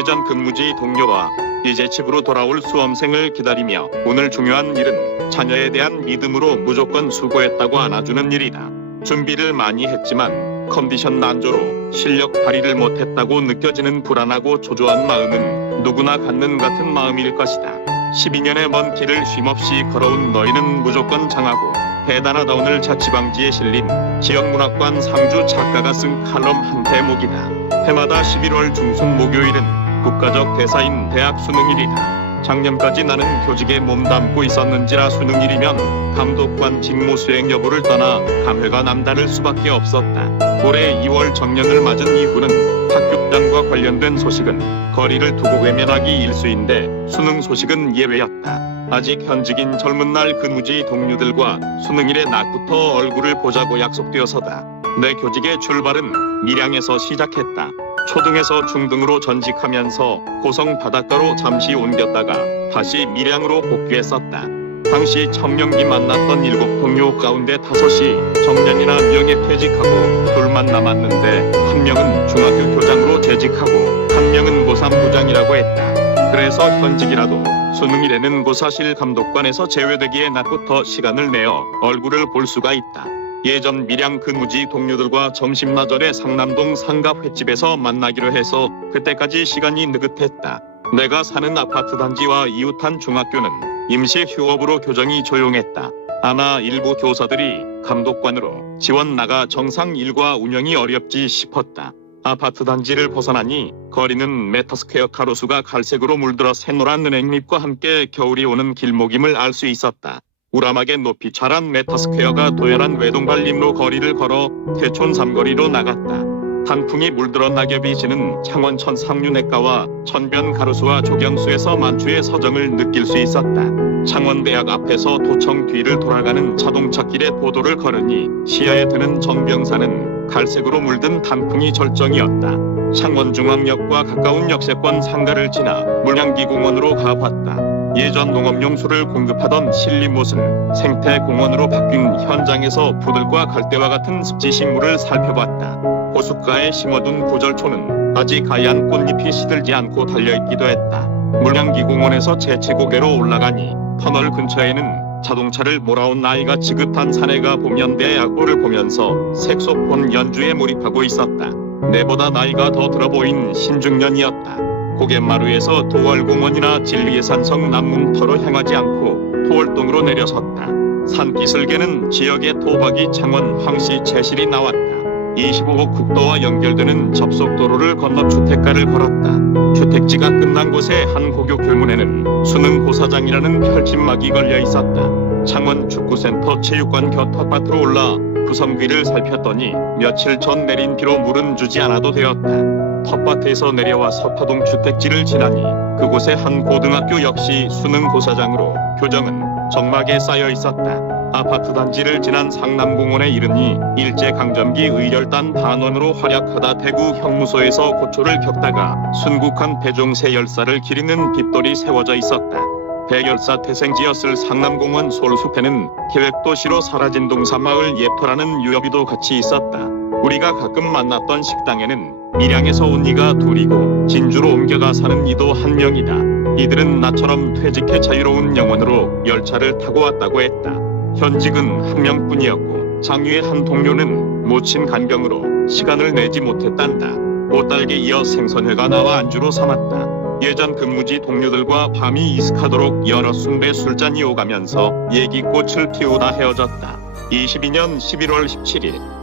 예전 근무지 동료와 이제 집으로 돌아올 수험생을 기다리며 오늘 중요한 일은 자녀에 대한 믿음으로 무조건 수고했다고 안아주는 일이다. 준비를 많이 했지만 컨디션 난조로 실력 발휘를 못했다고 느껴지는 불안하고 초조한 마음은 누구나 갖는 같은 마음일 것이다. 12년의 먼 길을 쉼없이 걸어온 너희는 무조건 장하고 대단하다. 오늘 자취방지에 실린 지역문학관 상주 작가가 쓴 칼럼 한 대목이다. 해마다 11월 중순 목요일은 국가적 대사인 대학 수능일이다. 작년까지 나는 교직에 몸담고 있었는지라 수능일이면 감독관 직무 수행 여부를 떠나 감회가 남다를 수밖에 없었다. 올해 2월 정년을 맞은 이후는 학교장과 관련된 소식은 거리를 두고 외면하기 일쑤인데 수능 소식은 예외였다. 아직 현직인 젊은 날 근무지 동료들과 수능일의 낮부터 얼굴을 보자고 약속되어서다. 내 교직의 출발은 밀양에서 시작했다. 초등에서 중등으로 전직하면서 고성 바닷가로 잠시 옮겼다가 다시 밀양으로 복귀했었다. 당시 청명기 만났던 7 동료 가운데 5이 정년이나 명예퇴직하고 둘만 남았는데 한 명은 중학교 교장으로 재직하고 한 명은 고3 부장이라고 했다. 그래서 현직이라도 수능일에는 고사실 감독관에서 제외되기에 낮부터 시간을 내어 얼굴을 볼 수가 있다. 예전 밀양 근무지 동료들과 점심나절에 상남동 상가 횟집에서 만나기로 해서 그때까지 시간이 느긋했다. 내가 사는 아파트 단지와 이웃한 중학교는 임시 휴업으로 교정이 조용했다. 아마 일부 교사들이 감독관으로 지원 나가 정상 일과 운영이 어렵지 싶었다. 아파트 단지를 벗어나니 거리는 메타스퀘어 가로수가 갈색으로 물들어 새노란 은행잎과 함께 겨울이 오는 길목임을 알 수 있었다. 우람하게 높이 자란 메타스퀘어가 도열한 외동발림로 거리를 걸어 태촌 삼거리로 나갔다. 단풍이 물들어 낙엽이 지는 창원천 상류냇가와 천변 가로수와 조경수에서 만추의 서정을 느낄 수 있었다. 창원대학 앞에서 도청 뒤를 돌아가는 자동차길에 도도를 걸으니 시야에 드는 정병산은 갈색으로 물든 단풍이 절정이었다. 창원중앙역과 가까운 역세권 상가를 지나 물량기공원으로 가봤다. 예전 농업용수를 공급하던 신림못을 생태공원으로 바뀐 현장에서 푸들과 갈대와 같은 습지식물을 살펴봤다. 호숫가에 심어둔 구절초는 아직 하얀 꽃잎이 시들지 않고 달려있기도 했다. 물량기공원에서 재치고개로 올라가니 터널 근처에는 자동차를 몰아온 나이가 지긋한 사내가 복면대 악보를 보면서 색소폰 연주에 몰입하고 있었다. 내보다 나이가 더 들어 보인 신중년이었다. 고갯마루에서 도월공원이나 진리예산성 남문터로 향하지 않고 토월동으로 내려섰다. 산기슭에는 지역의 토박이 창원 황씨 제실이 나왔다. 25호 국도와 연결되는 접속도로를 건너 주택가를 걸었다. 주택지가 끝난 곳에 한 고교 교문에는 수능 고사장이라는 펼침막이 걸려 있었다. 창원 축구센터 체육관 곁 텃밭으로 올라 구성귀를 살폈더니 며칠 전 내린 비로 물은 주지 않아도 되었다. 텃밭에서 내려와 서파동 주택지를 지나니 그곳에 한 고등학교 역시 수능 고사장으로 교정은 정막에 쌓여 있었다. 아파트 단지를 지난 상남공원에 이르니 일제강점기 의열단 단원으로 활약하다 대구 형무소에서 고초를 겪다가 순국한 배종세 열사를 기리는 빗돌이 세워져 있었다. 배열사 태생지였을 상남공원 솔숲에는 계획도시로 사라진 동사마을 예터라는 유여비도 같이 있었다. 우리가 가끔 만났던 식당에는 밀양에서 온 이가 둘이고 진주로 옮겨가 사는 이도 한 명이다. 이들은 나처럼 퇴직해 자유로운 영혼으로 열차를 타고 왔다고 했다. 현직은 한 명뿐이었고 장유의 한 동료는 모친 간병으로 시간을 내지 못했단다. 못달게 이어 생선회가 나와 안주로 삼았다. 예전 근무지 동료들과 밤이 이슥하도록 여러 숭배 술잔이 오가면서 얘기꽃을 피우다 헤어졌다. 22년 11월 17일